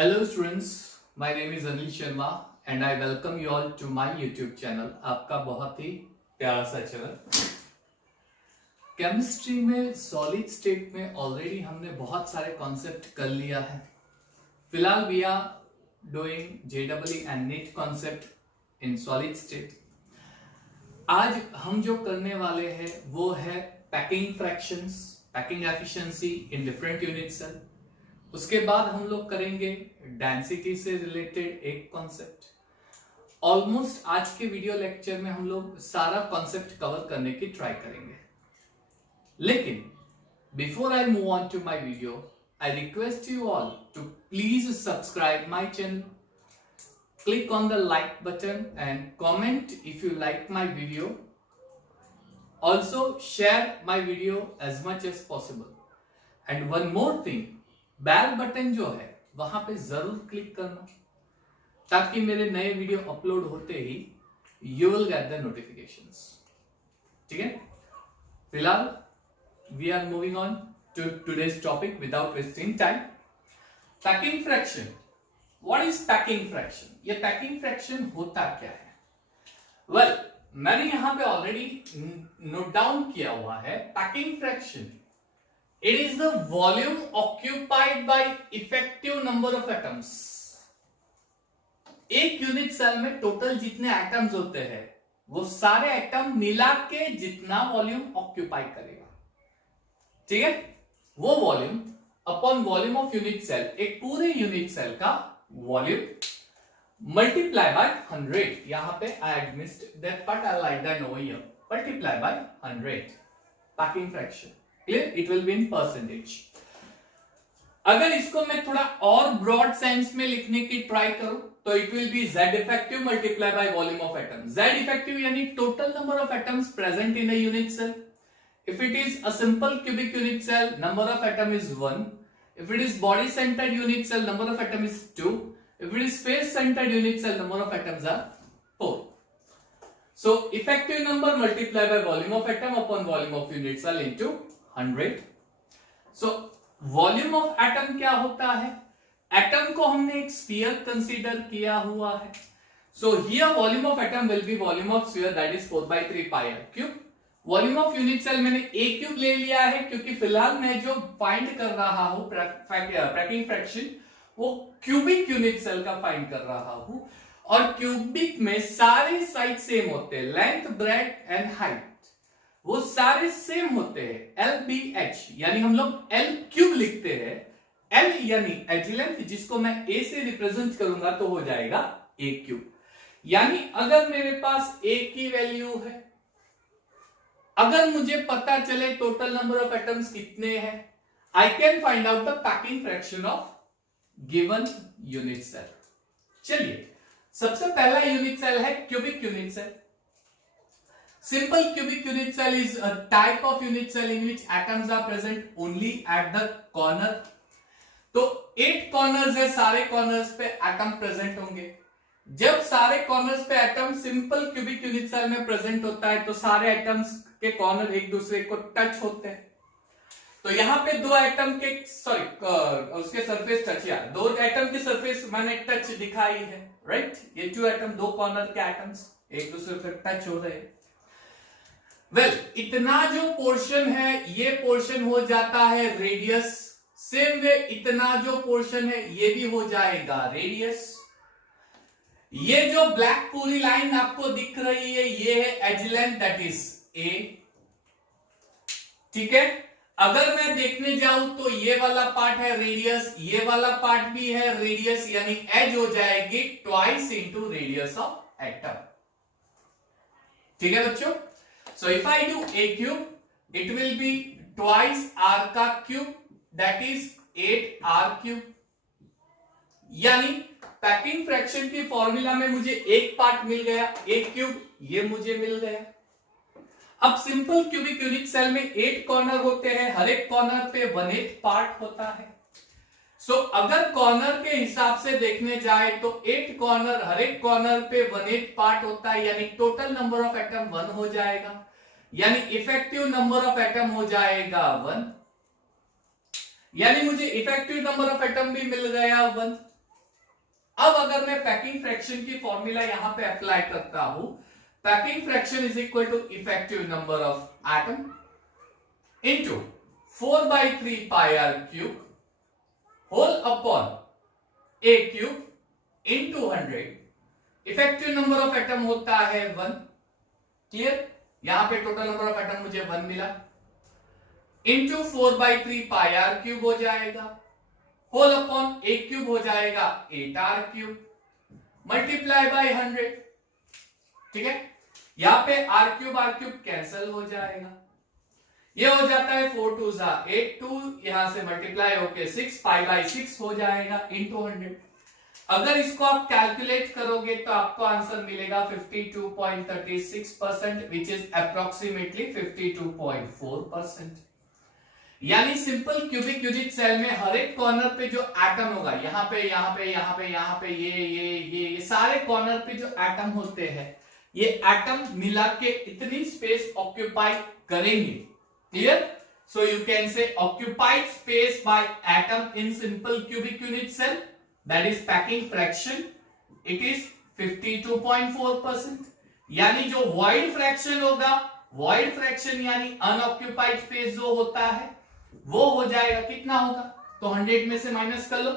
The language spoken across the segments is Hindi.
Hello students, my name is Anil Sharma and I welcome you all to my YouTube channel. आपका बहुत ही प्यारा सा चैनल। केमिस्ट्री में सॉलिड स्टेट में ऑलरेडी हमने बहुत सारे कॉन्सेप्ट कर लिया है। फिलहाल we are doing JEE and NEET concept in solid state. आज हम जो करने वाले हैं वो है packing fractions, packing efficiency in different unit cell. उसके बाद हम लोग करेंगे डेंसिटी से रिलेटेड एक कॉन्सेप्ट। ऑलमोस्ट आज के वीडियो लेक्चर में हम लोग सारा कॉन्सेप्ट कवर करने की ट्राई करेंगे, लेकिन before I move on to my video I request you all to please subscribe my channel, click on the like button and comment if you like my video. Also share my video as much as possible. And one more thing, bell button जो है वहां पे जरूर क्लिक करना ताकि मेरे नए वीडियो अपलोड होते ही you will get the notifications. ठीक है, फिलहाल we are moving on to today's topic without wasting time. Packing fraction. What is packing fraction? ये पैकिंग फ्रैक्शन होता क्या है? वेल, मैंने यहां पे ऑलरेडी नोट डाउन किया हुआ है। Packing fraction, it is the volume occupied by effective number of atoms. एक यूनिट सेल में टोटल जितने एटम्स होते हैं वो सारे एटम मिला के जितना वॉल्यूम ऑक्यूपाई करेगा, ठीक है, वो volume upon volume of unit cell, एक पूरे यूनिट सेल का वॉल्यूम मल्टीप्लाई बाय 100। यहां पे I had missed that part, I like that over here. Multiply by 100 packing fraction. Clear? It will be in percentage. अगर इसको मैं थोड़ा और ब्रॉड सेंस में लिखने की ट्राई करूं तो it will be Z effective multiply by volume of atom. Z effective यानी total number of atoms present in a unit cell. If it is a simple cubic unit cell, number of atom is 1. If it is body centered unit cell, number of atom is 2. If it is face centered unit cell, number of atoms are 4. So effective number multiplied by volume of atom upon volume of unit cell into 100. So volume of atom क्या होता है? एटम को हमने एक स्फीयर कंसीडर किया हुआ है। So here volume of atom will be volume of sphere, that is 4/3 pi r cube. Volume of unit cell मैंने a क्यूब ले लिया है क्योंकि फिलहाल मैं जो फाइंड कर रहा हूं पैकिंग फ्रैक्शन वो क्यूबिक यूनिट सेल का फाइंड कर रहा हूं, और क्यूबिक में सारे साइड सेम होते हैं, लेंथ, ब्रेड्थ एंड हाइट वो सारे सेम होते हैं। LBH यानी हम लोग L क्यूब लिखते हैं। L यानी एज लेंथ, जिसको मैं A से रिप्रेजेंट करूंगा तो हो जाएगा A क्यूब। यानी अगर मेरे पास A की वैल्यू है, अगर मुझे पता चले टोटल नंबर ऑफ एटम्स कितने हैं, I can find out the packing fraction of given unit cell. चलिए, सबसे पहला यूनिट सेल है cubic unit cell. Simple cubic unit cell is a type of unit cell in which atoms are present only at the corner. तो 8 कॉर्नर्स है, सारे कॉर्नर्स पे एटम प्रेजेंट होंगे। जब सारे कॉर्नर्स पे atom simple cubic unit cell में प्रेजेंट होता है तो सारे एटम्स के कॉर्नर एक दूसरे को टच होते हैं। तो यहाँ पे दो एटम के उसके सरफेस टच, या दो एटम की सरफेस मैंने टच दिखाई है, राइट? ये टू एटम, दो कॉर्नर के एटम्स एक दूसरे पे टच हो रहे हैं। वेल, इतना जो पोर्शन है ये पोर्शन हो जाता है रेडियस। सेम वे इतना जो पोर्शन है ये भी हो जाएगा रेडियस। ये जो ब्लैक पूरी लाइन आपको दिख रही है ये है edge length, that is A। ठीक है, अगर मैं देखने जाऊं तो ये वाला पार्ट है रेडियस, ये वाला पार्ट भी है रेडियस, यानी एज हो जाएगी twice into radius of atom. ठीक है बच्चों? So if I do A cube, it will be twice R का cube, that is 8R cube। यानी पैकिंग फ्रैक्शन की फॉर्मूला में मुझे एक पार्ट मिल गया, A क्यूब, ये मुझे मिल गया। अब सिंपल क्यूबिक यूनिट सेल में 8 कॉर्नर होते हैं, हर एक कॉर्नर पे 1/8 पार्ट होता है। सो अगर कॉर्नर के हिसाब से देखने जाए तो 8 कॉर्नर, हर एक कॉर्नर पे 1/8 पार्ट होता है, यानी टोटल नंबर ऑफ एटम 1 हो जाएगा, यानी इफेक्टिव नंबर ऑफ एटम हो जाएगा 1। यानी मुझे इफेक्टिव नंबर ऑफ एटम भी मिल गया 1। अब अगर मैं पैकिंग फ्रैक्शन की फॉर्मूला यहां पे अप्लाई करता हूं, packing fraction is equal to effective number of atom into 4/3 pi r cube whole upon a cube into 100। Effective number of atom होता है 1। क्लियर? यहां पे टोटल नंबर ऑफ एटम मुझे 1 मिला, इंटू 4/3 पाई आर क्यूब हो जाएगा, होल अपॉन ए क्यूब हो जाएगा 8 आर क्यूब, मल्टीप्लाई बाय 100। ठीक है, यहां पे आर क्यूब कैंसिल हो जाएगा, ये हो जाता है 4 2 8, 2 यहां से मल्टीप्लाई होके 6 पाई/6 हो जाएगा इंटू 100। अगर इसको आप कैलकुलेट करोगे तो आपको आंसर मिलेगा 52.36%, विच इज अप्रोक्सीमेटली 52.4%। यानी सिंपल क्यूबिक यूनिट सेल में हर एक कॉर्नर पे जो एटम होगा, यहाँ पे यहाँ पे यहाँ पे यहाँ पे ये सारे कॉर्नर पे जो एटम होते हैं, ये एटम मिला के इतनी स्पेस ऑक्यूपाई करेंगे। Clear? So you can say occupied space by atom in simple cubic unit cell, that is packing fraction, it is 52.4%। यानी जो void fraction होगा, void fraction यानी unoccupied space जो होता है वो हो जाएगा, कितना होगा? तो 100 में से माइनस कर लो,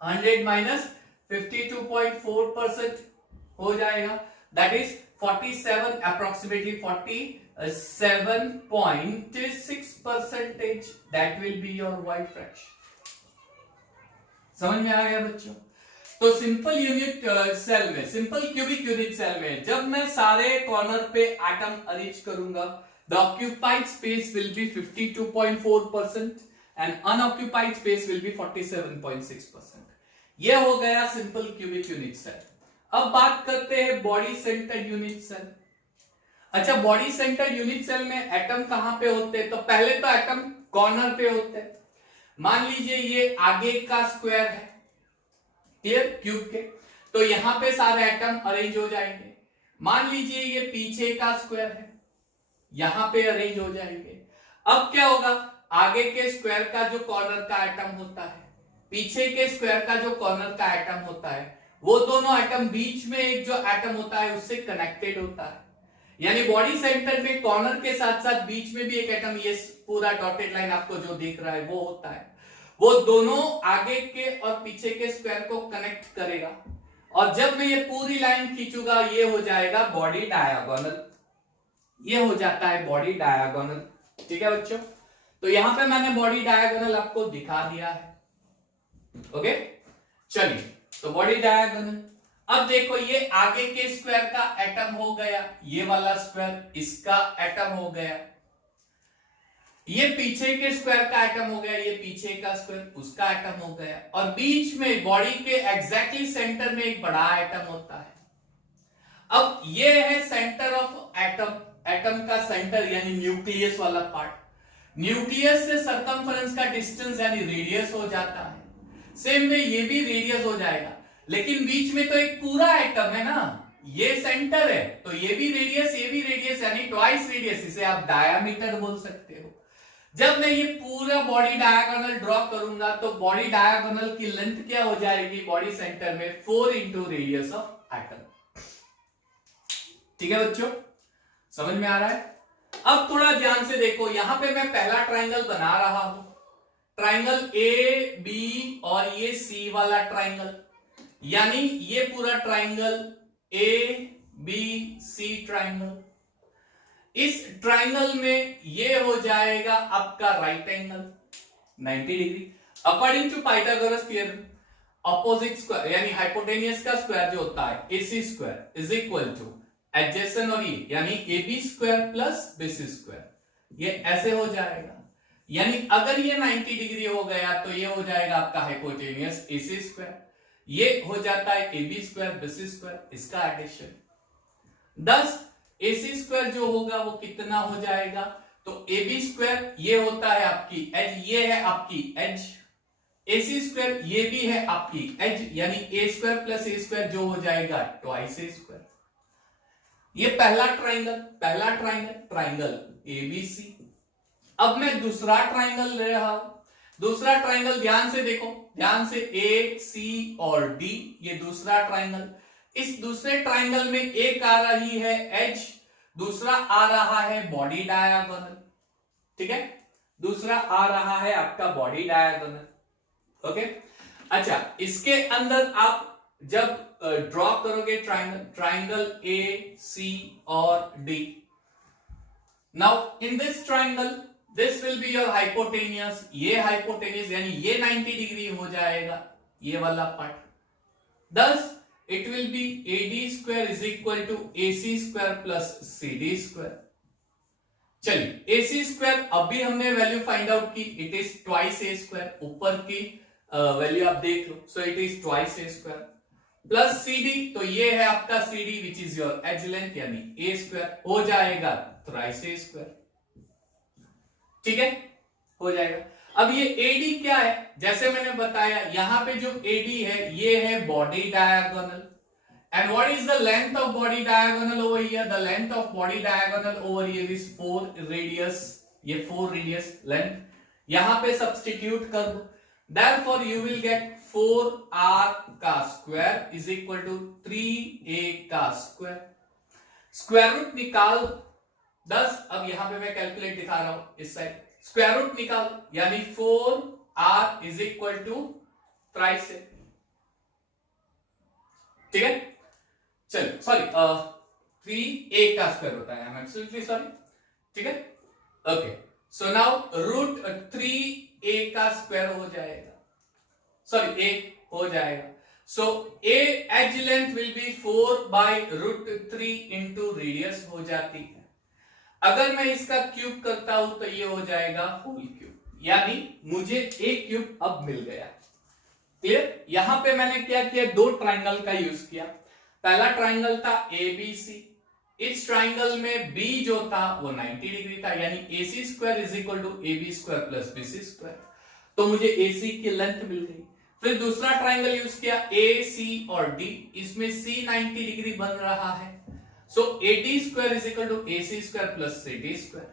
100 माइनस 52.4% हो जाएगा, that is 47, approximately 47.6%, that will be your void fraction। समझ में आ गया बच्चों? तो सिंपल यूनिट सेल में, सिंपल क्यूबिक यूनिट सेल में जब मैं सारे कॉर्नर पे एटम अरेंज करूंगा, the occupied space will be 52.4% and unoccupied space will be 47.6%। ये हो गया सिंपल क्यूबिक यूनिट सेल। अब बात करते हैं बॉडी सेंटर्ड यूनिट सेल। अच्छा, बॉडी सेंटर्ड यूनिट सेल में एटम कहां पे होते हैं? तो पहले तो एटम कॉर्नर पे होते हैं। मान लीजिए ये आगे का स्क्वायर है, क्लियर, क्यूब के, तो यहां पे सारे एटम अरेंज हो जाएंगे। मान लीजिए ये पीछे का स्क्वायर है, यहां पे अरेंज हो जाएंगे। अब क्या होगा? आगे के स्क्वायर का जो कॉर्नर का एटम होता है, पीछे के स्क्वायर का जो कॉर्नर का एटम होता है, वो दोनों एटम बीच में एक जो एटम होता है उससे कनेक्टेड होता है। यानी बॉडी सेंटर में कॉर्नर के साथ साथ बीच में भी एक एटम, ये पूरा डॉटेड लाइन आपको जो दिख रहा है वो होता है, वो दोनों आगे के और पीछे के स्क्वायर को कनेक्ट करेगा। और जब मैं ये पूरी लाइन खींचूंगा, ये हो जाएगा बॉडी डायगोनल, ये हो जाता है बॉडी डायगोनल। ठीक है बच्चों? तो यहां पे मैंने बॉडी डायगोनल आपको दिखा दिया है। ओके, चलिए, तो बॉडी डायगोनल। अब देखो, ये आगे के स्क्वायर का एटम हो गया, ये वाला स्क्वायर इसका एटम हो गया, ये पीछे के स्क्वायर का एटम हो गया, ये पीछे का स्क्वायर उसका एटम हो गया, और बीच में बॉडी के एग्जैक्टली सेंटर में एक बड़ा एटम होता है। अब ये है सेंटर ऑफ एटम, एटम का सेंटर यानी न्यूक्लियस वाला पार्ट। न्यूक्लियस से सरकमफरेंस का डिस्टेंस यानी रेडियस हो जाता है। सेम में ये भी रेडियस हो जाएगा, लेकिन बीच में तो एक पूरा एटम है ना, ये सेंटर है, तो ये भी रेडियस, ये भी रेडियस, यानी ट्वाइस रेडियस, इसे आप डायामीटर बोल सकते हो। जब मैं ये पूरा बॉडी डायगोनल ड्रॉ करूंगा, तो बॉडी डायगोनल की लेंथ क्या हो जाएगी बॉडी सेंटर में? 4 इंटू रेडियस ऑफ एटम। ठीक है बच्चों, समझ में आ रहा है? अब थोड़ा ध्यान से देखो, यहां पे मैं पहला ट्राइंगल बना रहा हूं, ट्राइंगल ए बी और ये सी वाला ट्राइंगल, यानी ये पूरा triangle A B C triangle. इस ट्राइंगल में ये हो जाएगा आपका right angle 90 degree. According to Pythagoras theorem, opposite square यानी हाइपोटेनियस का स्क्वायर जो होता है AC square is equal to adjacent और ये यानी AB square plus BC square, ये ऐसे हो जाएगा। यानी अगर ये 90 डिग्री हो गया तो ये हो जाएगा आपका हाइपोटेनियस AC स्क्वायर, ये हो जाता है AB स्क्वायर BC स्क्वायर, इसका एडिशन। 10 AC स्क्वायर जो होगा वो कितना हो जाएगा? तो AB स्क्वायर ये होता है आपकी एज, ये है आपकी एज, AC स्क्वायर ये भी है आपकी एज, यानी A square plus A square जो हो जाएगा ट्वाइस A स्क्वायर। ये पहला ट्राइंगल, ट्राइंगल ABC। अब मैं दूसरा ट्राइंगल ले रहा हूं। दूसरा ट्राइंगल ध्यान से देखो, ध्यान से, ए सी और डी, ये दूसरा ट्राइंगल। इस दूसरे ट्राइंगल में एक आ रही है एज, दूसरा आ रहा है बॉडी डायगोनल, ठीक है, दूसरा आ रहा है आपका बॉडी डायगोनल। ओके, अच्छा, इसके अंदर आप जब ड्रॉ करोगे ट्राइंगल ए सी और D, now in this triangle this will be your hypotenuse, ये हाइपोटेनियस यानी ये 90 डिग्री हो जाएगा, ये वाला part. thus it will be AD square is equal to AC square plus CD square। चलिए AC square अभी हमने वैल्यू फाइंड आउट की, it is twice A square, ऊपर की वैल्यू आप देख लो, so it is twice A square plus CD, तो ये है आपका CD which is your edge length यानी A स्क्वायर, हो जाएगा थ्राइस A स्क्वायर, ठीक है, हो जाएगा। अब ये AD क्या है, जैसे मैंने बताया यहां पे जो AD है ये है body diagonal, and what is the length of body diagonal over here, the length of body diagonal over here is 4 radius, ये 4 रेडियस लेंथ, यहां पे सब्स्टिट्यूट कर दो, therefore you will gate 4r का square is equal to 3a का स्क्वायर, स्क्वायर रूट निकाल 10, अब यहां पे मैं कैलकुलेट दिखा रहा हूं इस साइड, स्क्वायर रूट निकाल यानी 4r is equal to thrice A, ठीक है, चलो सॉरी 3a का स्क्वायर होता है, आई एम एब्सोल्युटली सॉरी, ठीक है, okay, so now root 3a का स्क्वायर हो जाएगा, सॉरी a हो जाएगा, so a edge length will be 4 by root 3 into radius हो जाती है, अगर मैं इसका क्यूब करता हूं तो ये हो जाएगा होल क्यूब, यानी मुझे एक क्यूब अब मिल गया, क्लियर। यहां पे मैंने क्या किया, दो ट्राइंगल का यूज किया, पहला ट्राइंगल था ABC, इस ट्राइंगल में B जो था वो 90 डिग्री था, यानी AC square is equal to AB square plus BC square, तो मुझे AC की लेंथ मिल गई। फिर दूसरा ट्राइंगल यूज किया AC और D, इसमें C 90 डिग्री बन रहा है, so AD square is equal to AC square plus CD square,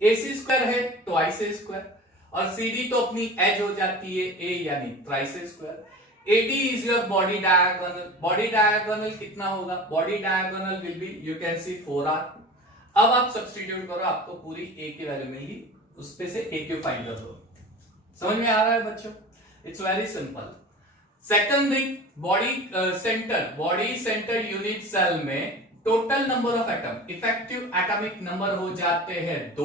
AC square है ट्वाइस A स्क्वायर और CD तो अपनी एज हो जाती है A यानी thrice A square, AD is your body diagonal, body diagonal कितना होगा, body diagonal will be you can see 4r, अब आप सब्स्टिट्यूट करो आपको पूरी A की वैल्यू मिलेगी, उस पे से A क्यों फाइंड कर दो, समझ में आ रहा है बच्चों, it's very simple. Second thing, body centre unit cell में total number of atom, effective atomic number हो जाते हैं 2,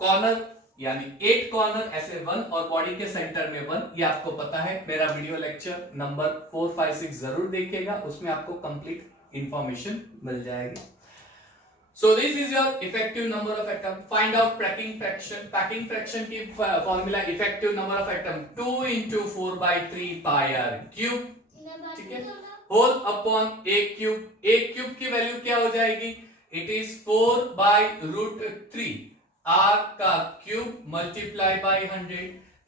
कॉर्नर यानी 8 कॉर्नर ऐसे 1 और बॉडी के सेंटर में 1, ये आपको पता है, मेरा वीडियो लेक्चर नंबर 4, 5, 6 जरूर देखिएगा, उसमें आपको कंप्लीट इंफॉर्मेशन मिल जाएगी। So this is your effective number of atom, find out packing fraction, packing fraction की formula effective number of atom 2 into 4 by 3 pi r cube, ठीक है, होल अपॉन a क्यूब की वैल्यू क्या हो जाएगी, it is 4 by root 3 r का क्यूब मल्टीप्लाई बाय 100,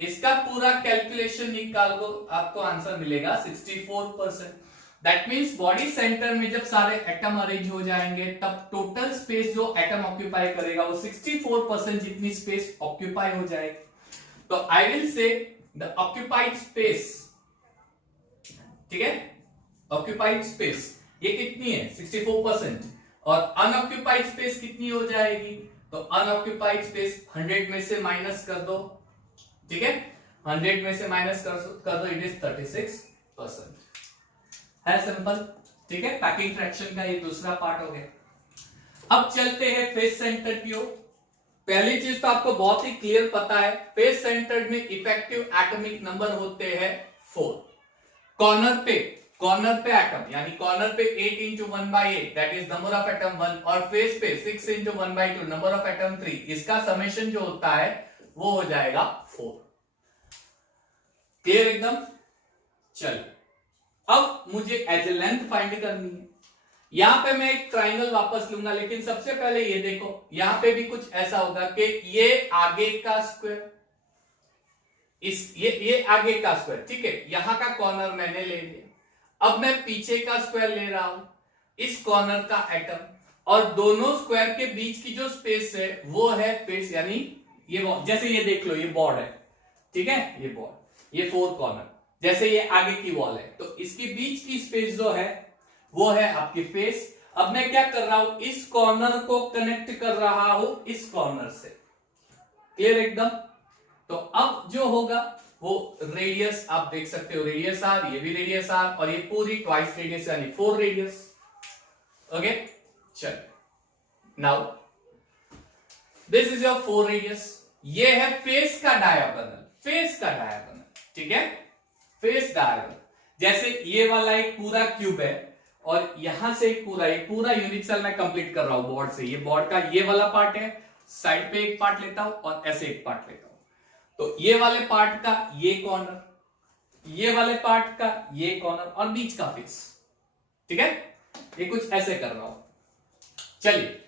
इसका पूरा कैलकुलेशन निकाल दो, आपको आंसर मिलेगा 64%। दैट मींस बॉडी सेंटर में जब सारे एटम अरेंज हो जाएंगे तब टोटल स्पेस जो एटम ऑक्यूपाई करेगा वो 64% जितनी स्पेस ऑक्यूपाई हो जाएगी, तो I will say the occupied space, ठीक है, ऑक्यूपाइड स्पेस ये कितनी है 64%, और अनऑक्यूपाइड स्पेस कितनी हो जाएगी, तो अनऑक्यूपाइड स्पेस 100 में से माइनस कर दो, ठीक है, 100 में से माइनस कर दो, इट इज 36%, है सिंपल, ठीक है। पैकिंग फ्रैक्शन का ये दूसरा पार्ट हो गया। अब चलते हैं फेस सेंटर की ओर। पहली चीज तो आपको बहुत ही क्लियर पता है, फेस सेंटर में इफेक्टिव एटॉमिक नंबर होते हैं 4, कॉर्नर पे एटम यानी कॉर्नर पे 8 into 1/8 that is number of atom 1, और फेस पे 6 into 1/2 नंबर ऑफ एटम 3, इसका समेशन जो होता है वो हो जाएगा 4, क्लियर एकदम। चलो अब मुझे एज लेंथ फाइंड करनी है, यहां पे मैं एक ट्राइंगल वापस लूंगा, लेकिन सबसे पहले ये देखो यहां पे भी कुछ ऐसा होगा कि ये आगे का स्क्वायर, ये आगे का स्क्वायर, ठीक है, यहां का कॉर्नर मैंने ले लिया, अब मैं पीछे का स्क्वायर ले रहा हूं, इस कॉर्नर का एटम, और दोनों स्क्वायर के बीच की जो स्पेस है वो है फेस, यानी ये जैसे ये देख लो ये बॉर्ड है, ठीक है, ये बॉर्ड, ये 4 कॉर्नर, जैसे ये आगे की वॉल है तो इसके बीच की स्पेस जो है वो है आपकी फेस। अब मैं क्या कर रहा हूं, इस कॉर्नर को कनेक्ट कर रहा हूं इस कॉर्नर से, क्लियर एकदम। तो अब जो होगा वो रेडियस आप देख सकते हो, रेडियस आर, ये भी रेडियस आर, और ये पूरी ट्वाइस रेडियस यानी 4 रेडियस। ओके, चल now this is your 4 radius. ये है फेस का डायगोनल, फेस का डायगोनल, ठीक है, फेस डायगोनल। जैसे ये वाला एक पूरा क्यूब है और यहां से एक पूरा यूनिट सेल मैं कंप्लीट कर रहा हूं बोर्ड से। ये बोर्ड का ये वाला पार्ट है, साइड पे एक पार्ट लेता हूं और ऐसे एक पार्ट लेता हूं। तो ये वाले पार्ट का ये कॉर्नर, ये वाले पार्ट का ये कॉर्नर और बीच का फेस, ठीक है, ये कुछ ऐसे कर रहा हूं। चलिए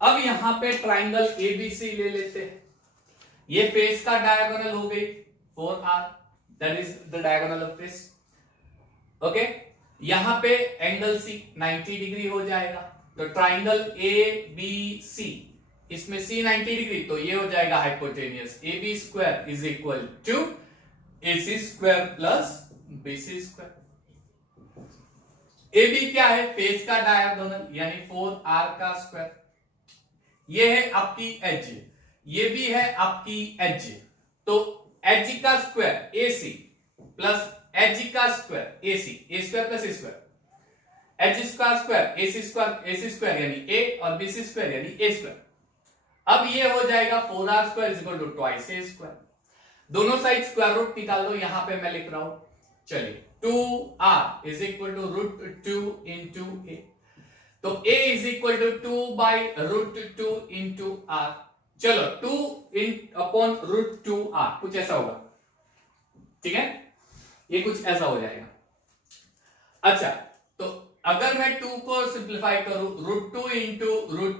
अब यहां पे ट्राइंगल एबीसी ले लेते हैं। ये फेस का डायगोनल हो गई 4R, that is the diagonal of face. Okay, यहां पे एंगल सी 90 डिग्री हो जाएगा, तो ट्राइंगल एबीसी, इसमें सी 90 डिग्री, तो ये हो जाएगा hypotenuse. A B square is equal to A C square plus B C square. A B क्या है, फेस का डायगोनल यानी 4R का स्क्वायर। ये है आपकी एज, ये भी है आपकी एज, तो एज का स्क्वायर ए सी प्लस एज का स्क्वायर ए सी, ए स्क्वायर प्लस ए स्क्वायर, एच का स्क्वायर ए सी स्क्वायर यानी ए, और बी सी स्क्वायर यानी ए स्क्वायर। अब ये हो जाएगा 4R square is equal to twice a square. दोनों साइड स्क्वायर रूट निकाल दो, यहां पे मैं लिख रहा हूं। चलिए 2R is equal to root 2 into a, तो a is equal to 2 by root 2 into R. चलो 2 अपॉन रूट 2 आर, कुछ ऐसा होगा, ठीक है, ये कुछ ऐसा हो जाएगा। अच्छा, तो अगर मैं 2 को सिंप्लीफाई करूं, रूट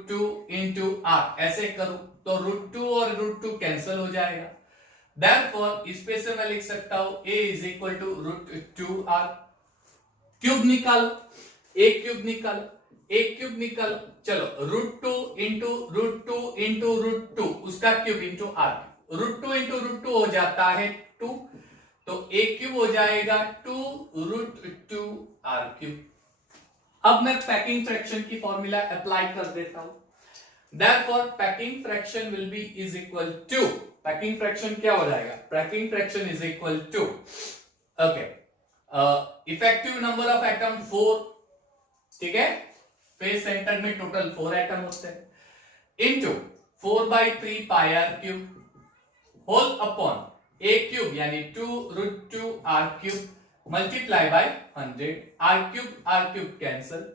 2 इंटू आर ऐसे करूं, तो रूट 2 और रूट 2 कैंसिल हो जाएगा। देयरफॉर इस पे से मैं लिख सकता हूं a is equal to root 2 r. Cube निकालो, a क्यूब निकालो, a क्यूब निकालो। चलो रूट 2 इंटू रूट 2 उसका cube into r, root 2 into root 2 हो जाता है 2, तो a क्यूब हो जाएगा 2 रूट 2 आर क्यूब। अब मैं पैकिंग फ्रैक्शन की फॉर्मूला अप्लाई कर देता हूं। Therefore packing fraction will be is equal to, packing fraction क्या हो जाएगा, packing fraction is equal to, okay, effective number of atom 4, ठीक है, फेस सेंटर में टोटल 4 एटम होते हैं, into 4/3 pi r cube whole upon a cube यानी 2 root 2 r cube multiply by 100, r cube cancel.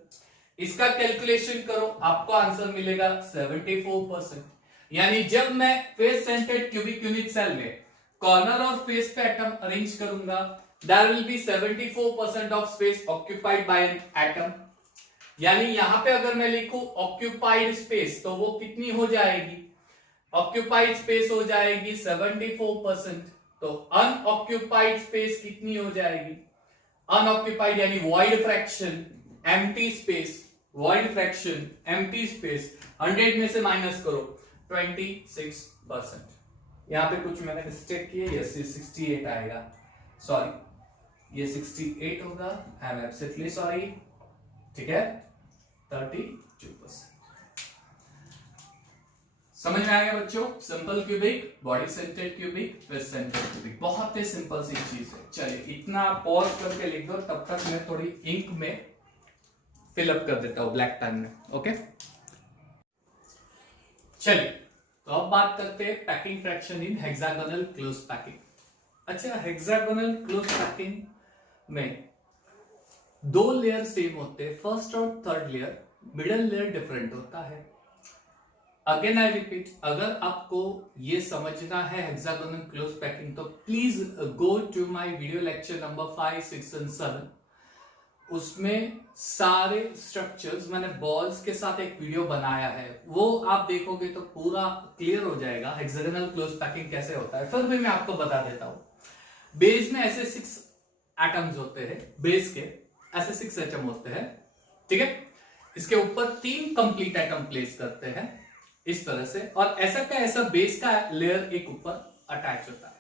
इसका कैलकुलेशन करो, आपको आंसर मिलेगा 74%। यानी जब मैं face centred cubic unit cell में कॉर्नर और फेस पे एटम अरेंज करूंगा, there will be 74% of space occupied by an atom. यानी यहां पे अगर मैं लिखूं ऑक्यूपाइड स्पेस, तो वो कितनी हो जाएगी, ऑक्यूपाइड स्पेस हो जाएगी 74%। तो अनऑक्यूपाइड स्पेस कितनी हो जाएगी, अनऑक्यूपाइड यानी void fraction, empty space, void fraction, empty space 100 में से माइनस करो 26%। यहां पे कुछ मैंने मिस्टेक की है, यस ये 68 आएगा, सॉरी ये 68 होगा, आई एम एब्सोल्युटली सॉरी, ठीक है, 32%। समझ में आ गया बच्चों, simple cubic, body centred cubic, face centred cubic, बहुत ही सिंपल सी चीज है। चलिए इतना पॉज करके लिख दो, तब तक मैं थोड़ी इंक में फिलअप कर देता हूं ब्लैक पेन में, ओके। चलिए तो अब बात करते हैं packing fraction in hexagonal close packing. अच्छा, हेक्सागोनल क्लोज पैकिंग में 2 लेयर सेम होते हैं, फर्स्ट और third layer, middle layer different होता है। अगेन आई रिपीट, अगर आपको ये समझना है हेक्सागोनल क्लोज पैकिंग, तो please go to my video lecture number 5, 6 and 7। उसमें सारे स्ट्रक्चर्स मैंने बॉल्स के साथ एक वीडियो बनाया है, वो आप देखोगे तो पूरा क्लियर हो जाएगा हेक्सागोनल क्लोज पैकिंग कैसे होता है। फिर भी मैं आपको बता देता हूं, बेस में ऐसे 6 एटम्स होते हैं, बेस के ऐसे 6 एटम होते हैं, ठीक है। इसके ऊपर 3 कंप्लीट एटम प्लेस करते हैं इस तरह से, और ऐसा का ऐसा बेस का लेयर एक ऊपर अटैच होता है।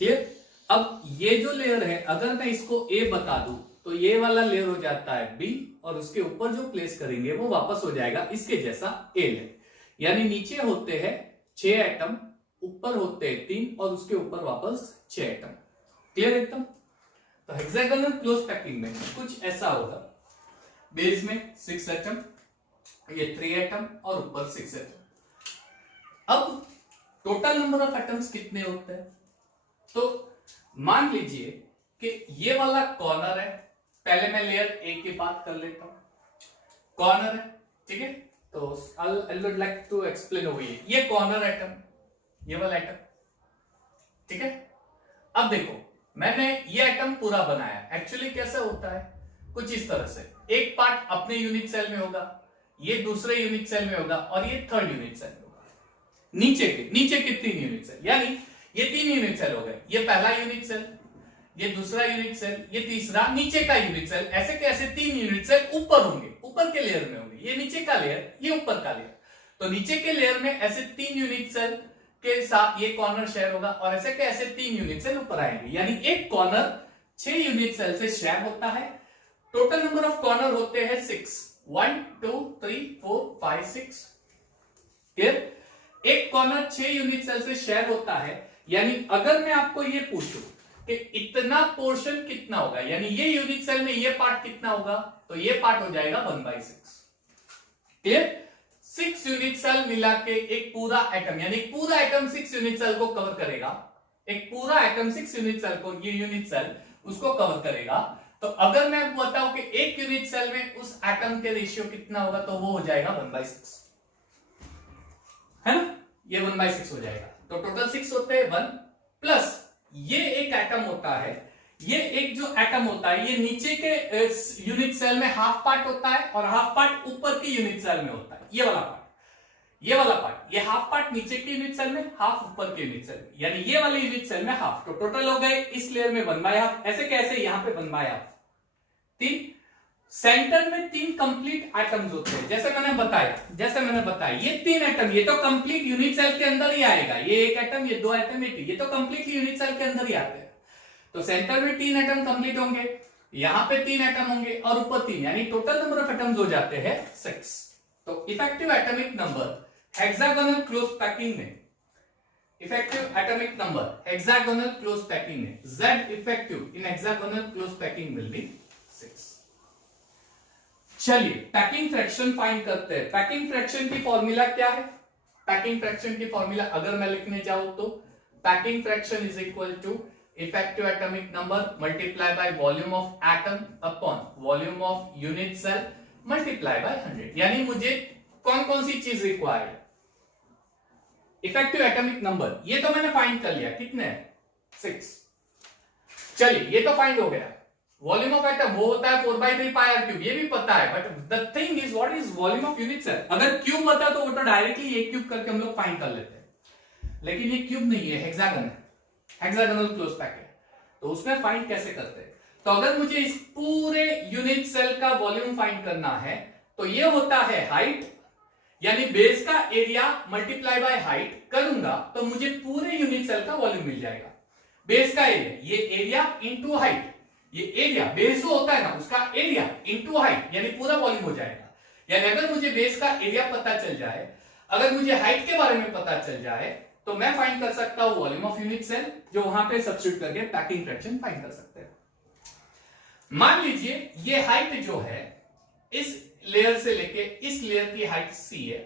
क्लियर? अब ये जो लेयर है, अगर मैं इसको ए बता दूं तो ये वाला लेयर हो जाता है बी, और उसके ऊपर जो प्लेस करेंगे वो वापस हो जाएगा इसके जैसा ए लेयर। यानी नीचे होते हैं 6 एटम, ऊपर होते हैं 3, और उसके ऊपर वापस 6 एटम। क्लियर एकदम? तो हेक्सागोनल क्लोज पैकिंग में कुछ ऐसा होगा, बेस में 6 एटम, ये 3 एटम और ऊपर 6 एटम। अब टोटल नंबर ऑफ एटम्स कितने होते हैं? तो मान लीजिए कि ये वाला कॉर्नर है, पहले मैं लेयर ए की बात कर लेता हूं, कॉर्नर है, ठीक है? तो I would like to explain over ये कॉर्नर एटम, ये वाला एटम, ठीक है? अब देखो, मैंने ये एटम पूरा बनाया, एक्चुअली कैसा होता है, कुछ इस तरह से, एक पार्ट अपने यूनिट सेल में होगा, ये दूसरे यूनिट सेल में होगा, और ये थर्ड यूनिट सेल में होगा। नीचे के 3 यूनिट सेल, यानी ये 3 यूनिट सेल हो गए, ये पहला यूनिट सेल, ये दूसरा यूनिट सेल, ये तीसरा नीचे का यूनिट सेल, ऐसे के ऐसे 3 यूनिट सेल ऊपर होंगे, ऊपर के लेयर में होंगे, ये नीचे का लेयर, ये ऊपर का लेयर। तो नीचे के लेयर में ऐसे 3 यूनिट सेल के साथ ये कॉर्नर शेयर होगा, और ऐसे के ऐसे 3 यूनिट सेल ऊपर आएंगे, यानी एक कॉर्नर 6 यूनिट सेल से शेयर होता है। टोटल नंबर ऑफ कॉर्नर होते हैं 6, 1 2 3 4 5 6। क्लियर? एक कॉर्नर 6 यूनिट सेल से शेयर होता है, यानी अगर मैं आपको ये पूछूं कि इतना पोर्शन कितना होगा, यानी ये यूनिट सेल में ये पार्ट कितना होगा, तो ये पार्ट हो जाएगा 1/6। क्लियर? 6 यूनिट सेल मिला के एक पूरा एटम, यानी पूरा एटम 6 यूनिट सेल को कवर करेगा, एक पूरा एटम 6 यूनिट सेल को, ये यूनिट सेल उसको कवर करेगा। तो अगर मैं बताऊं कि एक यूनिट सेल में उस एटम के रेशियो कितना होगा, तो वो हो जाएगा 1/6, है ना? ये 1/6 हो जाएगा। तो टोटल 6 होते हैं, 1 प्लस ये एक एटम होता है, ये एक जो एटम होता है, ये नीचे के यूनिट सेल में हाफ पार्ट होता है, और हाफ पार्ट ऊपर की यूनिट सेल में होता है। ये वाला पार्ट, ये हाफ पार्ट नीचे की यूनिट सेल में, हाफ ऊपर के यूनिट सेल में, यानी ये वाले यूनिट सेल में हाफ। तो टोटल हो गए इस लेयर में 1/2, ऐसे कैसे यहां पे 1/2, 3। सेंटर में 3 कंप्लीट एटम्स होते हैं, जैसे मैंने बताया ये 3 एटम, ये तो कंप्लीट यूनिट सेल के अंदर ही आएगा, ये एक एटम, ये 2 एटम, ये तो कंप्लीटली यूनिट सेल के अंदर ही आते हैं। तो सेंटर में 3 एटम कंप्लीट होंगे, यहां पे 3 एटम होंगे, और ऊपर 3, यानी टोटल नंबर ऑफ एटम्स हो जाते हैं 6। तो effective atomic number hexagonal close packing में, effective atomic number hexagonal close packing में, Z effective in hexagonal close packing will be 6। चलिए पैकिंग फ्रैक्शन फाइंड करते हैं। पैकिंग फ्रैक्शन की फॉर्मूला क्या है? पैकिंग फ्रैक्शन की फॉर्मूला अगर मैं लिखने जाऊं तो packing fraction is equal to effective atomic number multiply by volume of atom upon volume of unit cell multiply by 100। यानी मुझे कौन कौन सी चीज रिक्वायर्ड? इफेक्टिव एटॉमिक नंबर, ये तो मैंने फाइंड कर लिया, कितने? 6। चलिए ये तो फाइंड हो गया। वॉल्यूम ऑफ एटम वो होता है 4/3 पाई आर क्यूब, ये भी पता है, but the thing is what is volume of unit cell. अगर क्यूब बता तो वो तो डायरेक्टली ये क्यूब करके हम लोग फाइंड कर लेते हैं, लेकिन ये क्यूब नहीं है, हेक्सागन है, हेक्सागोनल क्लोज पैकेट। तो उसमें फाइंड कैसे करते हैं? तो अगर मुझे इस पूरे यूनिट सेल का वॉल्यूम फाइंड करना है, तो ये होता है हाइट, यानी बेस का एरिया मल्टीप्लाई बाय हाइट करूंगा तो मुझे पूरे यूनिट सेल का वॉल्यूम मिल जाएगा। बेस का एरिया, ये एरिया इंटू हाइट, ये एरिया बेस जो होता है ना उसका एरिया इंटू हाइट, यानी पूरा वॉल्यूम हो जाएगा। यानी अगर मुझे बेस का एरिया पता चल जाए, अगर मुझे हाइट के बारे में पता चल जाए, तो मैं फाइंड कर सकता हूं वॉल्यूम ऑफ यूनिट सेल, जो वहां पे सब्स्टिट्यूट करके पैकिंग फ्रैक्शन फाइंड कर सकते हैं। मान लीजिए ये हाइट जो है इस लेयर से लेके इस लेयर की हाइट c है,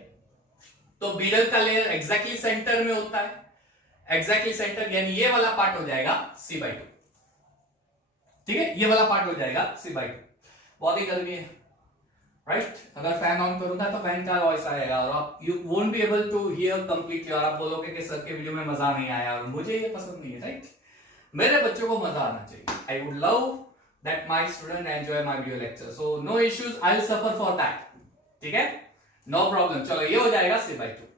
तो बीडल का लेयर एग्जैक्टली सेंटर में होता है, एग्जैक्टली सेंटर, यानी ये वाला पार्ट हो जाएगा c/2। ठीक है, ये वाला पार्ट हो जाएगा c/2। बहुत ही गर्मी है, राइट? अगर फैन ऑन करूंगा तो फैन का वॉइस आएगा, और आप you won't be able to hear completely, और आप बोलोगे कि सर के वीडियो में मजा नहीं आया, और मुझे ये पसंद नहीं है, राइट? मेरे बच्चों को मजा आना चाहिए। I would love that my student enjoy my video lecture, so no issues, I'll suffer for that। ठीक है, no problem। चलो ये हो जाएगा c/2।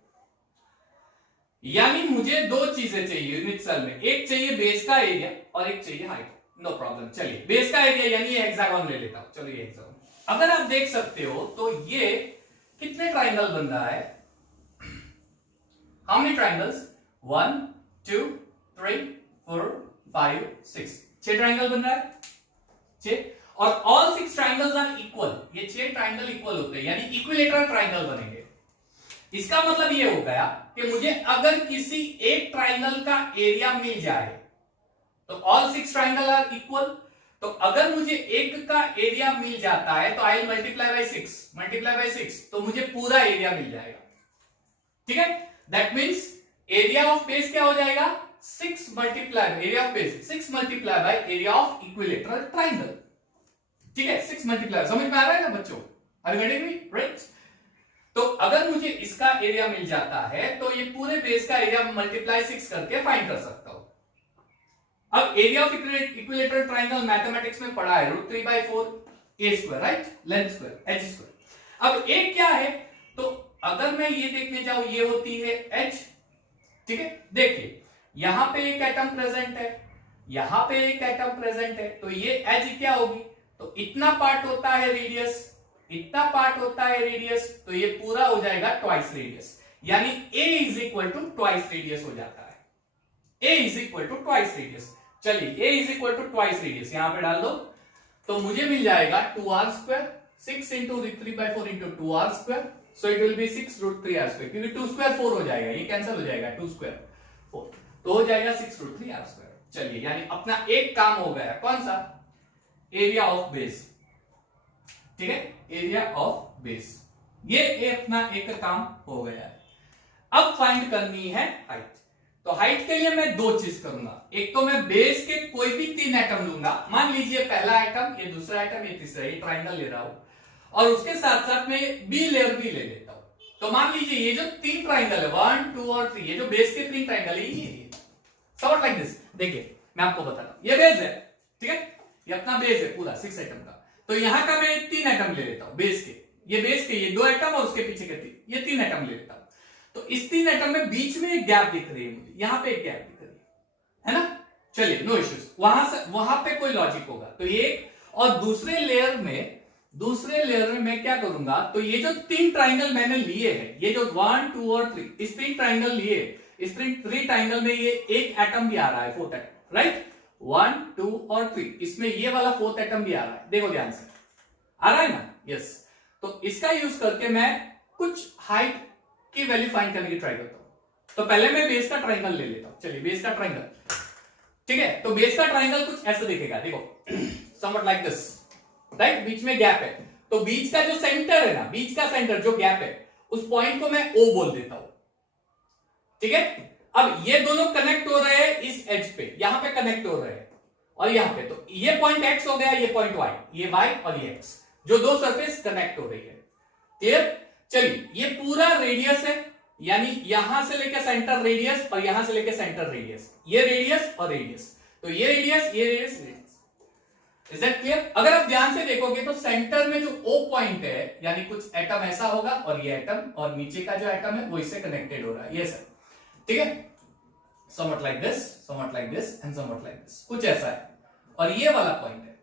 यानी मुझे 2 चीजें चाहिए यूनिट सेल में, एक चाहिए बेस का एरिया और एक चाहिए हाइट। नो प्रॉब्लम, चलिए बेस का एरिया यानी ये हेक्सागोन ले लेता हूं। चलो ये हेक्सागोन, अगर आप देख सकते हो तो ये कितने ट्राइंगल बन रहा है? How many triangles? 1 2 3 4 5 6 6 ट्राइंगल बन रहा है 6 और ऑल 6 ट्राइंगल्स आर इक्वल, ये 6 ट्राइंगल इक्वल होते हैं यानी इक्विलेटरल ट्राइंगल बनेंगे। इसका मतलब ये हो गया कि मुझे अगर किसी एक ट्राइंगल का एरिया मिल जाए तो ऑल 6 ट्राइंगल आर इक्वल, तो अगर मुझे एक का एरिया मिल जाता है तो आई मल्टीप्लाई बाय 6 तो मुझे पूरा एरिया मिल जाएगा। ठीक है, that means area of base क्या हो जाएगा 6 multiply area of base 6 multiply by area of equilateral triangle. ठीक है, 6 मल्टीप्लाई, समझ में आ रहा है ना बच्चों, are you getting me right. तो अगर मुझे इसका एरिया मिल जाता है तो ये पूरे बेस का एरिया मल्टीप्लाई 6 करके फाइंड कर सकता हूं। अब area of equilateral triangle mathematics में पढ़ा है √3/4 a square right, length square h square. अब a क्या है, तो अगर मैं ये देखने जाऊं ये होती है h। ठीक है, देखिए यहां पे एक एटम प्रेजेंट है, यहां पे एक एटम प्रेजेंट है, तो ये h क्या होगी, तो इतना पार्ट होता है रेडियस, इतना पार्ट होता है रेडियस, तो ये पूरा हो जाएगा ट्वाइस रेडियस, यानी a is equal to twice radius हो जाता है। a is equal to twice radius, चलिए a is equal to twice radius यहां पे डाल दो, तो मुझे मिल जाएगा 2r square 6 into √3/4 into 2r square, so it will be 6 √3r square, क्योंकि 2 स्क्वायर 4 हो जाएगा, ये कैंसिल हो जाएगा, 2 स्क्वायर 4 तो हो जाएगा 6 √3r स्क्वायर। चलिए यानी अपना एक काम हो गया, कौन सा, एरिया ऑफ बेस। ठीक है, एरिया ऑफ बेस, ये अपना एक काम हो गया है। अब फाइंड करनी है हाइट, तो हाइट के लिए मैं दो चीज करूंगा, एक तो मैं बेस के कोई भी 3 एटम लूंगा, मान लीजिए पहला एटम, ये दूसरा एटम, ये तीसरा, ये ट्राइंगल ले रहा हूं, और उसके साथ साथ मैं बी लेयर भी ले लेता हूं। तो मान लीजिए ये जो 3 ट्राइंगल है 1 2 और 3, ये जो बेस के 3 ट्राइंगल है ये समझ लाइक दिस। देखिए मैं आपको बता रहा हूं, ये बेस है, ठीक है, ये अपना बेस है पूरा 6 एटम का, तो यहां का मैं 3 एटम ले लेता हूं बेस के, ये बेस के ये 2 एटम और उसके पीछे के 3, ये 3 एटम ले लेता हूं। तो इस 3 एटम में बीच में एक गैप दिख रही है मुझे, यहां पे एक गैप दिख रही है ना, चलिए नो इश्यूज, वहां पे कोई लॉजिक होगा, तो ये और दूसरे लेयर में मैं क्या करूंगा, तो ये जो 3 ट्राइंगल मैंने लिए हैं, ये जो 1 2 और 3, इस 3 ट्राइंगल लिए, इस 3 ट्राइंगल में ये एक एटम भी आ रहा है, 4th एटम राइट, 1 2 और 3, इसमें ये वाला 4th एटम भी आ रहा है, देखो ध्यान से आ रहा है ना, यस। तो इसका यूज करके मैं कुछ हाइट की वैल्यू फाइंड करने की ट्राई करता हूं। तो पहले मैं बेस का ट्राइंगल ले लेता हूं, चलिए बेस का ट्राइंगल, ठीक है, तो बेस का ट्राइंगल कुछ ऐसा दिखेगा, देखो समवट लाइक दिस राइट, बीच में गैप है, तो बीच का जो सेंटर है ना, बीच का सेंटर जो गैप है, उस पॉइंट को मैं O बोल देता हूं। ठीक है, अब ये दोनों कनेक्ट हो रहे हैं इस एज पे, यहां पे कनेक्ट हो रहे हैं, और यहां पे, तो ये पॉइंट X हो गया, ये पॉइंट Y, ये Y और ये X, जो दो सरफेस कनेक्ट हो रही है। क्लियर, चलिए ये पूरा रेडियस है, यानी यहां से लेकर सेंटर रेडियस और यहां से लेकर सेंटर रेडियस, ये रेडियस और रेडियस, तो ये रेडियस ये रेडियस, इज दैट क्लियर। अगर आप ध्यान से देखोगे तो सेंटर में जो O पॉइंट है, यानी कुछ एटम ऐसा होगा, और ये एटम और नीचे का जो एटम है वो इससे कनेक्टेड हो रहा है, ये सर, ठीक है, somewhat like this and somewhat like this, कुछ ऐसा है, और ये वाला पॉइंट है,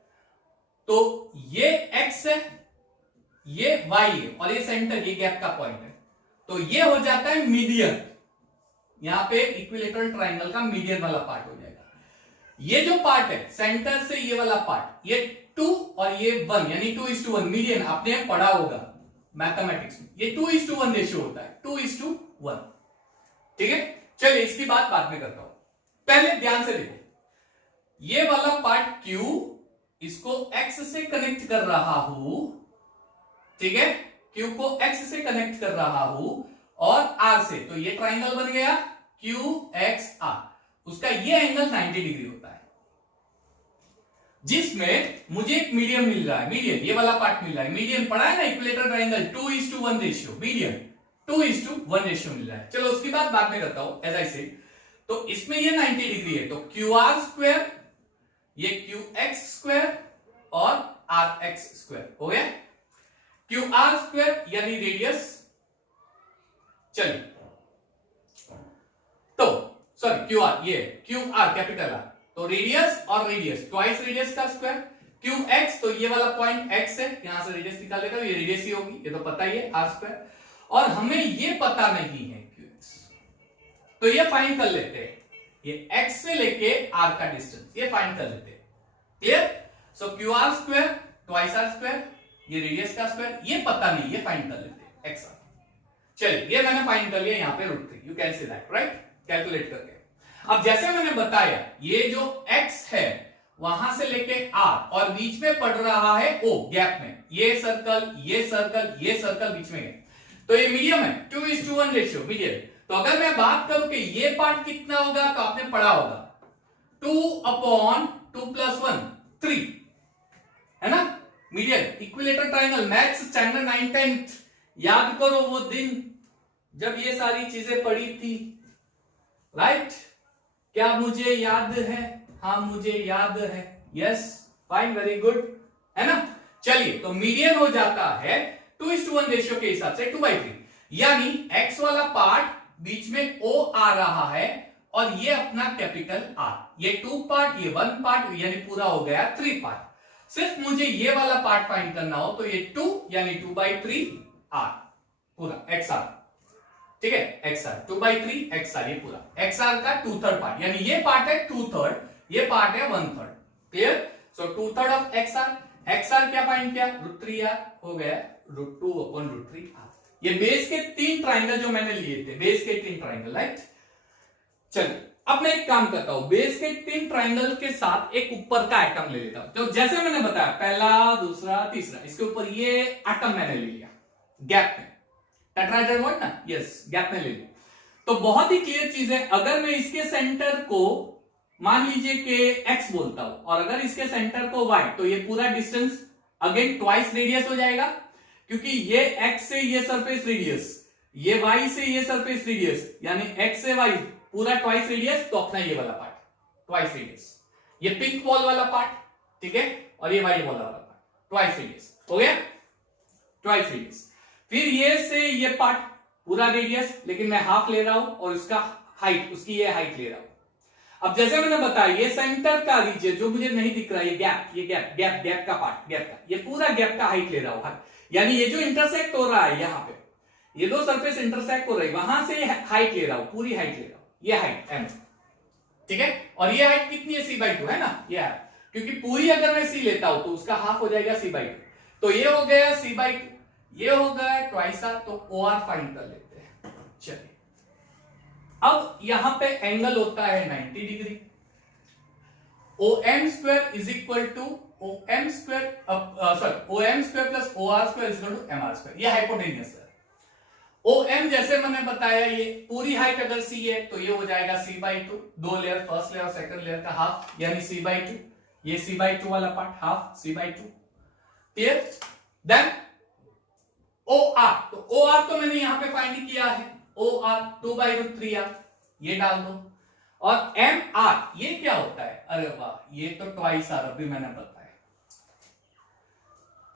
तो ये X है, ये Y है, और ये सेंटर, ये गैप का पॉइंट है, तो ये हो जाता है मीडियन, यहां पे इक्विलेटरल ट्राइंगल का मीडियन वाला पार्ट हो जाएगा। ये जो पार्ट है सेंटर से ये वाला पार्ट, ये 2 और ये 1, यानी 2:1 मीडियन, आपने पढ़ा होगा मैथमेटिक्स में, ये 2:1 रेशियो होता है, 2:1, ठीक है। चलिए इसकी बात बाद में करता हूं, पहले ध्यान से देखो, ये वाला पार्ट Q, इसको X से कनेक्ट कर रहा हूं, ठीक है, Q को X से कनेक्ट कर रहा हूं और R से, तो ये ट्राइंगल बन गया QXR, उसका ये एंगल 90 डिग्री होता है, जिसमें मुझे एक मीडियन मिल रहा है, मीडियन ये वाला पार्ट मिल रहा है, मीडियन पढ़ा है ना equilateral triangle 2:1 ratio, median 2:1 ratio मिल रहा है। चलो उसकी बात बाद में करता हूं, एज आई से, तो इसमें ये 90 डिग्री है, तो QR स्क्वायर, ये QX स्क्वायर और RX स्क्वायर हो गया, QR स्क्वायर यानी रेडियस, चलिए तो सॉरी QR, ये QR कैपिटल R, तो रेडियस और रेडियस ट्वाइस रेडियस का स्क्वायर, QX, तो ये वाला पॉइंट X है, यहां से रेडियस निकाल देता हूं, ये रेडियस ही होगी, ये तो पता ही है, R स्क्वायर, और हमें ये पता नहीं है QX, तो ये फाइंड कर लेते हैं, ये x से लेके r का डिस्टेंस ये फाइंड कर लेते हैं। Clear? So Q R square twice R square, ये रेडियस का स्क्वायर, ये पता नहीं, ये फाइंड कर लेते हैं एक्स आर। चलिए ये मैंने फाइंड कर लिया यहाँ पे √3, you can see that right, calculate करके। अब जैसे मैंने बताया ये जो x है वहां से लेके r और बीच में पड़ रहा है o गैप में, ये सर्कल ये सर्कल ये सर्कल बीच में है, तो ये मीडियम है 2:1 रेशियो मीडियम। तो अगर मैं बात करूं कि ये पार्ट कितना होगा तो आपने पढ़ा होगा 2/2 + 1 3 है ना, medium equilateral triangle, maths standard 9th याद करो वो दिन जब ये सारी चीजें पढ़ी थी राइट। क्या मुझे याद है? हाँ मुझे याद है, यस फाइन वेरी गुड, है ना। चलिए तो मीडियन हो जाता है 2:1 रेशियो के हिसाब से 2/3, यानी x वाला पार्ट बीच में O आ रहा है और ये अपना कैपिटल R, ये 2 पार्ट ये 1 पार्ट, यानी पूरा हो गया 3 पार्ट। सिर्फ मुझे ये वाला पार्ट फाइंड करना हो तो ये 2 यानी 2/3 R पूरा XR, ठीक है, XR 2/3 XR ये पूरा XR का 2/3 पार्ट, यानी ये पार्ट है 2/3, ये पार्ट है 1/3। Clear? So 2/3 of XR, XR क्या फाइंड किया √3R हो गया √2/√3R। ये बेस के 3 ट्राइंगल जो मैंने लिए थे, बेस के 3 ट्राइंगल राइट। चलिए अब मैं एक काम करता हूं, बेस के 3 ट्राइंगल के साथ एक ऊपर का एटम ले लेता हूं। तो जैसे मैंने बताया पहला दूसरा तीसरा, इसके ऊपर ये एटम मैंने ले लिया गैप में, टेट्राहेड्रॉन ना, यस गैप में ले लिया। तो बहुत ही क्लियर चीज है, अगर मैं इसके सेंटर को मान लीजिए कि x बोलता हूं और अगर इसके सेंटर को y, तो ये पूरा डिस्टेंस अगेन ट्वाइस रेडियस हो जाएगा, क्योंकि ये x से ये सरफेस रेडियस, ये y से ये सरफेस रेडियस, यानी x से y पूरा ट्वाइस रेडियस, तो अपना ये वाला पार्ट ट्वाइस रेडियस, ये पिंक बॉल वाला पार्ट, ठीक है, और ये व्हाइट बॉल वाला पार्ट ट्वाइस रेडियस हो गया, ट्वाइस रेडियस। फिर ये से ये पार्ट पूरा रेडियस, लेकिन मैं हाफ ले रहा हूं और उसका हाइट, उसकी ये हाइट ले रहा हूं। अब जैसे मैंने बताया ये सेंटर का रीजन जो मुझे नहीं दिख रहा, ये गैप, ये गैप का पार्ट, गैप का ये पूरा गैप का हाइट ले रहा हूं, यानी ये जो इंटरसेक्ट हो रहा है यहाँ पे, ये दो सरफेस इंटरसेक्ट हो रही है, वहां से हाइट ले रहा हूं, पूरी हाइट ले रहा हूं, ये हाइट m, ठीक है। और ये हाइट कितनी है c/2 है ना, ये है, क्योंकि पूरी अगर मैं c लेता हूं तो उसका हाफ हो जाएगा c/2, तो ये हो गया c/2, ये हो गया ट्वाइस आर, तो OR फाइंड कर लेते हैं। चलिए अब यहां पे एंगल होता है 90 degree, OM square is equal to OM square plus OR square is equal to MR square, ये हाइपोटेन्यूस है। OM जैसे मैंने बताया ये पूरी हाइट अगर C है तो ये हो जाएगा c/2, 2 लेयर, फर्स्ट लेयर और सेकंड लेयर का हाफ, यानी c/2, ये c/2 वाला part half c/2। Clear? Then OR, तो OR तो मैंने यहां पे फाइंड किया है, OR 2/√3R, ये डाल दो। और MR ये क्या होता है? अरे वाह, ये तो ट्वाइस आर, अभी मैंने बताया।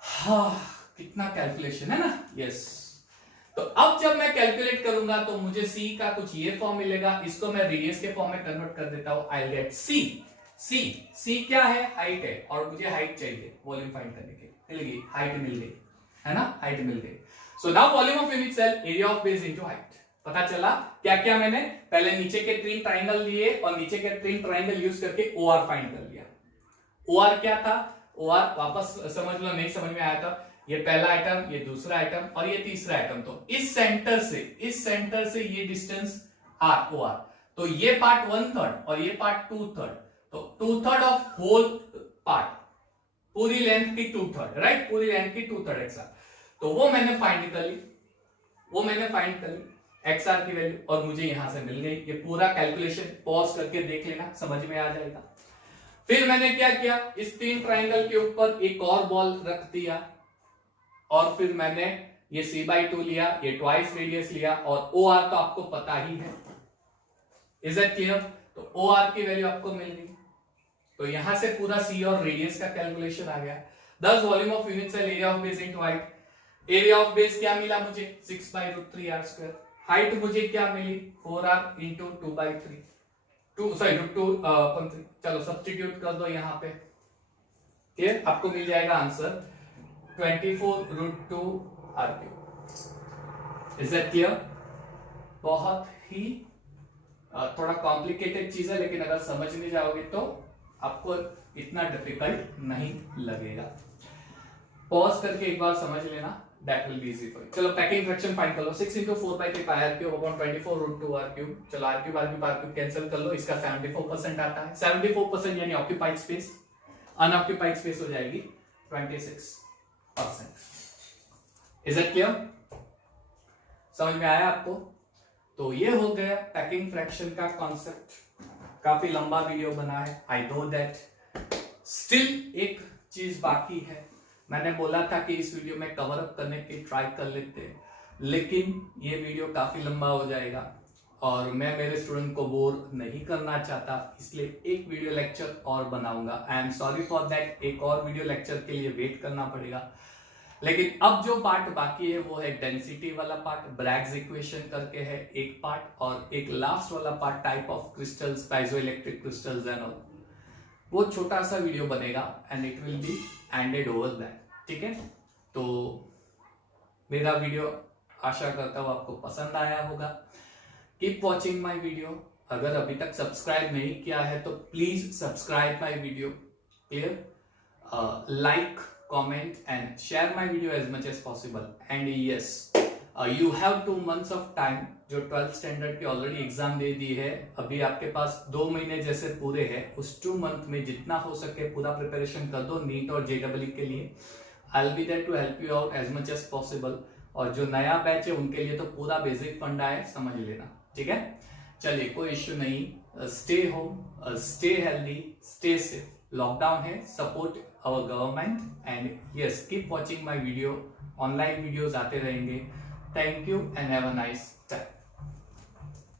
हाँ कितना कैलकुलेशन है ना, यस। तो अब जब मैं कैलकुलेट करूंगा तो मुझे C का कुछ ये फॉर्म मिलेगा, इसको मैं रेडियस के फॉर्म में कन्वर्ट कर देता हूं, आई गेट C क्या है? हाइट है, और मुझे हाइट चाहिए वॉल्यूम फाइंड करने के लिए, मिल गई हाइट, मिल गई है ना, हाइट मिल गई। So now volume of unit cell, area of base into height. पता चला क्या क्या, मैंने पहले नीचे के 3 ट्राइंगल लिए और नीचे के 3 ट्राइंगल यूज करके OR फाइंड कर लिया। OR क्या था? OR वापस समझ लो, नहीं समझ में आया था, ये पहला आइटम, ये दूसरा आइटम और ये तीसरा आइटम, तो इस सेंटर से ये डिस्टेंस R OR, तो ये पार्ट 1/3 और ये पार्ट 2/3, तो 2/3 ऑफ होल पार्ट, पूरी लेंथ की 2/3 राइट, पूरी लेंथ की 2/3 XR, तो वो मैंने फाइंड कर ली XR की वैल्यू, और मुझे यहां से मिल गई। ये पूरा कैलकुलेशन पॉज करके देख लेना, समझ में आ जाएगा। फिर मैंने क्या किया, इस 3 ट्राइंगल के ऊपर एक और बॉल रख दिया, और फिर मैंने ये c/2 लिया, ये ट्वाइस रेडियस लिया, और OR तो आपको पता ही है, इज इट क्लियर? तो OR की वैल्यू आपको मिल गई, तो यहां से पूरा C और रेडियस का कैलकुलेशन आ गया। 10 volume of unit cell, area of base into height. Area of base क्या मिला मुझे? 6/√3R square. हाइट मुझे क्या मिली? 4R into 2/3, √2/3। चलो सब्स्टिट्यूट कर दो यहां पे, क्लियर? आपको मिल जाएगा answer 24√2R3। Is that clear? बहुत ही थोड़ा कॉम्प्लिकेटेड चीज है, लेकिन अगर समझने जाओगे तो आपको इतना डिफिकल्ट नहीं लगेगा। पॉज करके एक बार समझ लेना, that will be easy for you. चलो पैकिंग फ्रैक्शन फाइंड कर लो। 6 × 4/3 पाई r cube upon 24 √2 r cube. चलो r क्यूब कैंसिल कर लो, इसका 74% आता है। 74% यानी ऑक्यूपाइड स्पेस, अनऑक्यूपाइड स्पेस हो जाएगी 26%। Is it clear? समझ में आया आपको? तो ये हो गया पैकिंग फ्रैक्शन का कॉन्सेप्ट। काफी लंबा वीडियो बना है, आई नो दैट। स्टिल एक चीज बाकी है, मैंने बोला था कि इस वीडियो में कवर अप करने की ट्राई कर लेते हैं, लेकिन ये वीडियो काफी लंबा हो जाएगा और मैं मेरे स्टूडेंट को बोर नहीं करना चाहता, इसलिए एक वीडियो लेक्चर और बनाऊंगा। I am sorry for that, एक और वीडियो लेक्चर के लिए वेट करना पड़ेगा। लेकिन अब जो पार्ट बाकी है वो है डेंसिटी वाला पार्ट, ब्रैग्स इक्वेशन करके है एक पार्ट, और एक लास्ट वाला part type of crystals, piezoelectric crystals and all. वो छोटा सा वीडियो बनेगा and it will be ended over that. ठीक है, तो मेरा वीडियो आशा करता हूं आपको पसंद आया होगा। Keep watching my video. अगर अभी तक सब्सक्राइब नहीं किया है तो please subscribe my video. Clear? Like, comment and share my video as much as possible. And yes, you have 2 months of time। जो 12th स्टैंडर्ड की ऑलरेडी एग्जाम दे दी है, अभी आपके पास 2 महीने जैसे पूरे हैं। उस 2 मंथ में जितना हो सके पूरा प्रिपरेशन कर दो नीट और JEE के लिए। I will be there to help you out as much as possible. और जो नया बैच है उनके लिए तो पूरा बेसिक फंडा है, समझ लेना। ठीक है, चलिए कोई इश्यू नहीं। Stay home, stay healthy, stay safe. Lockdown है, support our government and yes, keep watching my video. Online videos आते रहेंगे। Thank you and have a nice time.